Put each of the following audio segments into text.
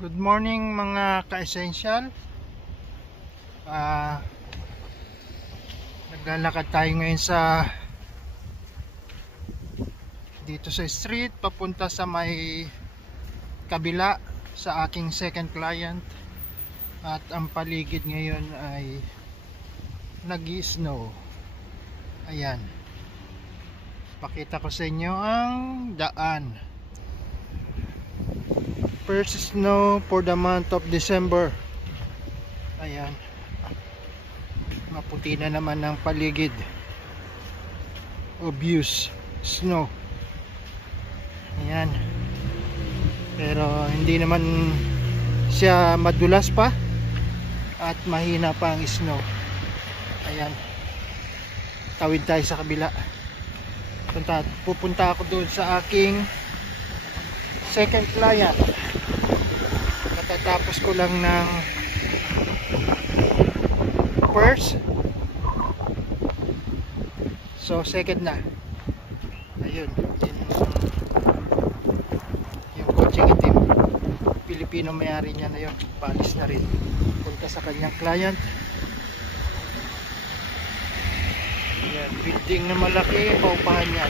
Good morning mga ka-essential. Naglalakad tayo ngayon dito sa street papunta sa may kabila sa aking second client. At ang paligid ngayon ay nag-i-snow. Ayan. Pakita ko sa inyo ang daan. First snow for the month of December. Ayan. Maputi na naman ang paligid. Obvious snow. Ayan. Pero hindi naman siya madulas pa at mahina pa ang snow. Ayan. Tawid tayo sa kabila. Pupunta ako doon sa aking second client. Katatapos ko lang ng first, so second na. Ayun, yung coaching itim, Pilipino may-ari niya na yun, paalis na rin, punta sa kanyang client. Ayan, building na malaki, paupahan niya.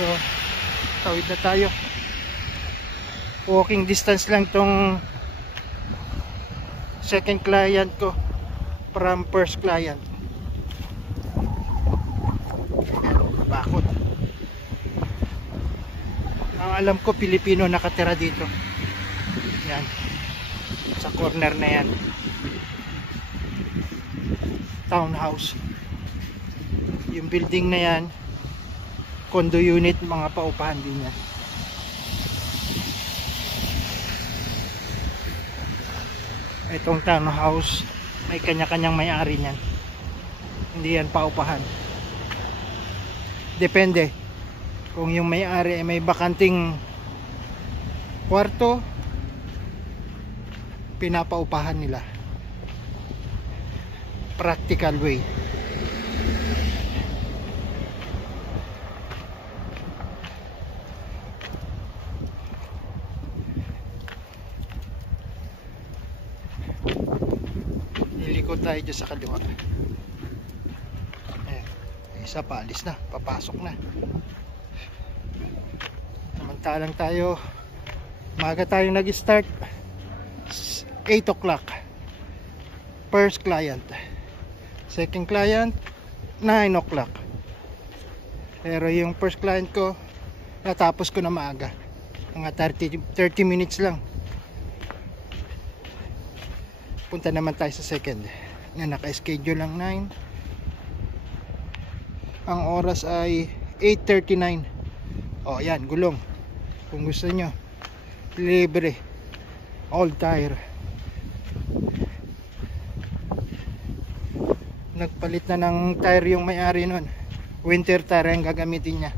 So tawid na tayo. Walking distance lang tong second client ko from first client. Bakod. Ang alam ko Pilipino nakatira dito. Yan. Sa corner na yan. Townhouse. Yung building na yan, condo unit, mga paupahan din yan. Itong townhouse may kanya-kanyang may-ari niyan. Hindi yan paupahan. Depende kung yung may-ari ay may bakanting kwarto, pinapaupahan nila. Practical way. Niliko tayo dyan sa kaliwa. Ayan. Isa pa, alis na, papasok na. Samantalang tayo, maga tayo nag-start 8 o'clock. First client. Second client 9 o'clock. Pero yung first client ko natapos ko na maaga, mga 30 minutes lang. Punta naman tayo sa second na naka-schedule lang 9. Ang oras ay 8:39. O yan, gulong. Kung gusto nyo, libre, all tire. Nagpalit na ng tire yung may-ari nun. Winter tire ang gagamitin niya.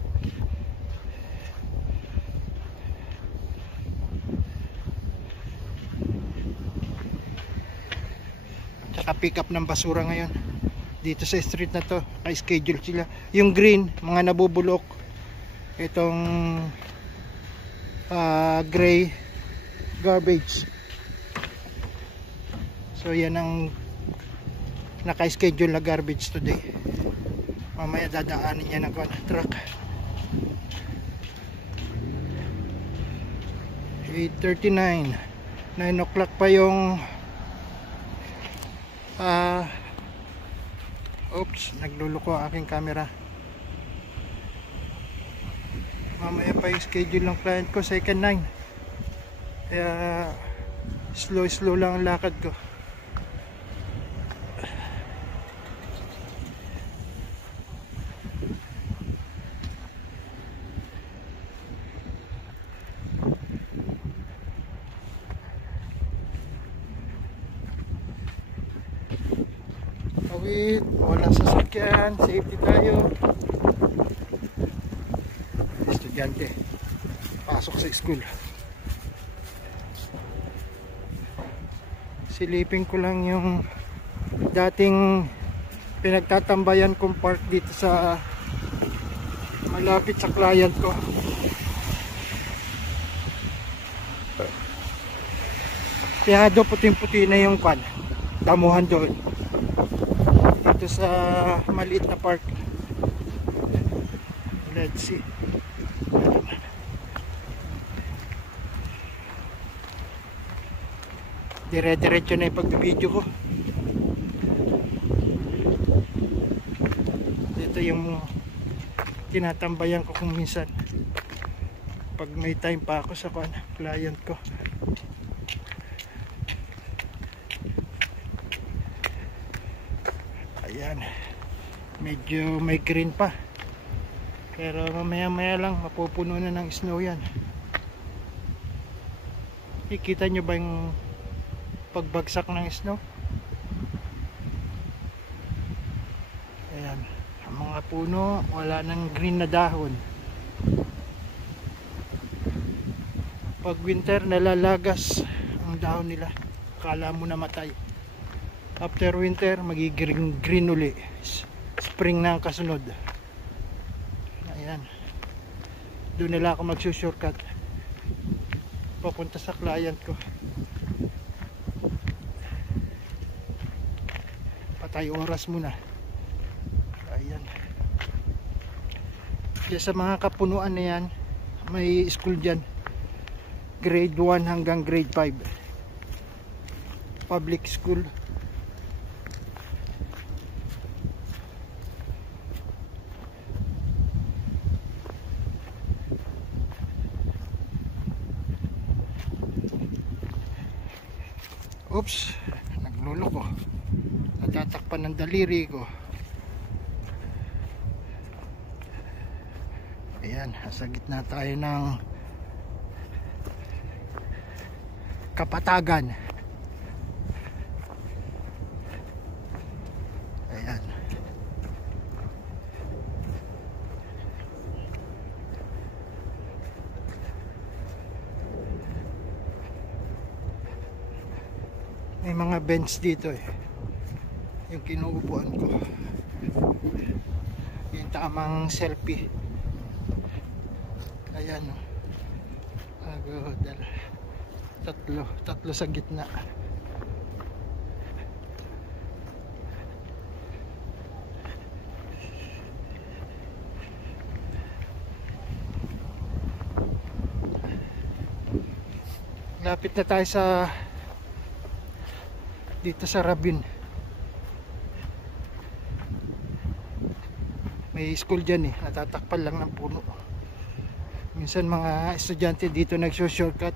Pick up ng basura ngayon dito sa street na to. Schedule sila. Yung green, mga nabubulok. Itong gray, garbage. So yan ang naka-schedule na garbage today. Mamaya dadaanin niya ng truck. 8:39, 9 o'clock pa yung oops, nagluluko ang aking camera. Mamaya pa yung schedule ng client ko, second 9. Kaya slow lang ang lakad ko. Walang sasakyan, safety tayo. Estudyante pasok sa school. Silipin ko lang yung dating pinagtatambayan kong park dito sa malapit sa client ko. Kaya doon puting-puti na yung pan, damuhan doon. Dito sa maliit na park. Let's see. Dire-diretso na yung pagbibideo ko. Dito yung tinatambayan ko kung minsan pag may time pa ako sa client ko. Ayan, medyo may green pa, pero mamaya maya lang mapupuno na ng snow yan. Ikita nyo ba yung pagbagsak ng snow? Ayan, ang mga puno wala ng green na dahon. Pag winter nalalagas ang dahon nila, akala mo namatay. After winter magiging green uli, spring na ang kasunod. Ayan, doon nila ako magsushortcut papunta sa client ko. Patay oras muna. Ayan, kaya sa mga kapunuan na yan, may school dyan, grade 1 hanggang grade 5, public school. Oops, naglulo ko, natatakpan ng daliri ko. Ayan, nasa gitna tayo ng Kapatagan. Ayan, may mga bench dito eh, yung kinuupuan ko, yung tamang selfie. Ayan o, tatlo sa gitna. Lapit na tayo sa dito sa Rabin. May school dyan eh, natatakpan lang ng puno. Minsan mga estudyante dito nagso-shortcut.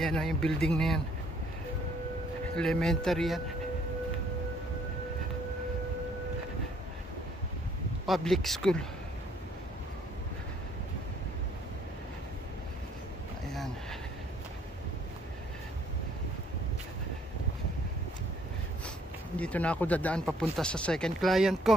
Yan o, yung building na yan, elementary yan, public school. Ayan, dito na ako dadaan papunta sa second client ko.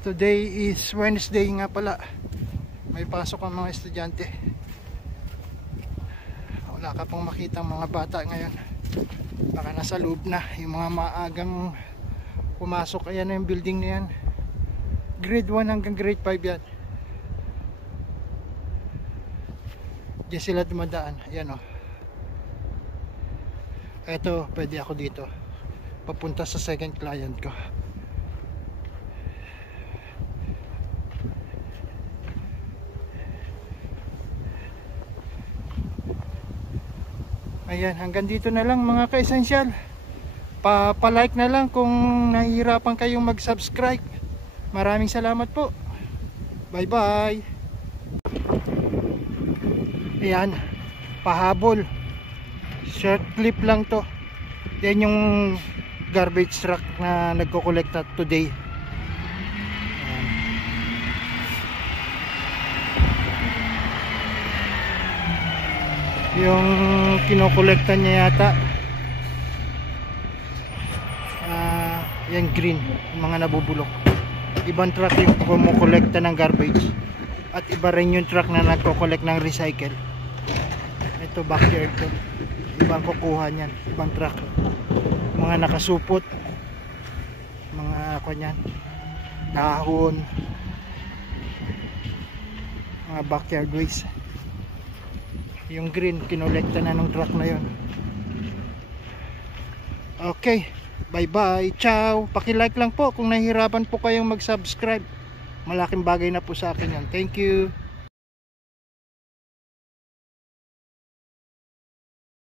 Today is Wednesday nga pala. May pasok ang mga estudyante. Wala ka pong makita mga bata ngayon. Baka nasa loob na. Yung mga maagang pumasok. Ayan na yung building na yan. Grade 1 hanggang grade 5 yan. Diyan sila dumadaan. Ayan o. Eto, pwede ako dito papunta sa second client ko. Ayan, hanggang dito na lang mga ka-essential. Pa-like na lang kung nahihirapan kayong mag-subscribe. Maraming salamat po. Bye bye. Ayan, pahabol. Short clip lang to. Yan yung garbage truck na nagko-collecta today. Yung kinokolekta niya yata yan green, yung mga nabubulok. Ibang truck yung kumukolekta ng garbage at iba rin yung truck na nagko-collect ng recycle. ito backyard to, ibang kukuha niyan, ibang truck, mga nakasupot, mga kanyan, dahon, mga backyard waste. Yung green kinolekta na ng truck na yon. Okay, bye bye, ciao. Paki-like lang po kung nahihirapan po kayong mag-subscribe, malaking bagay na po sa akin yan. Thank you.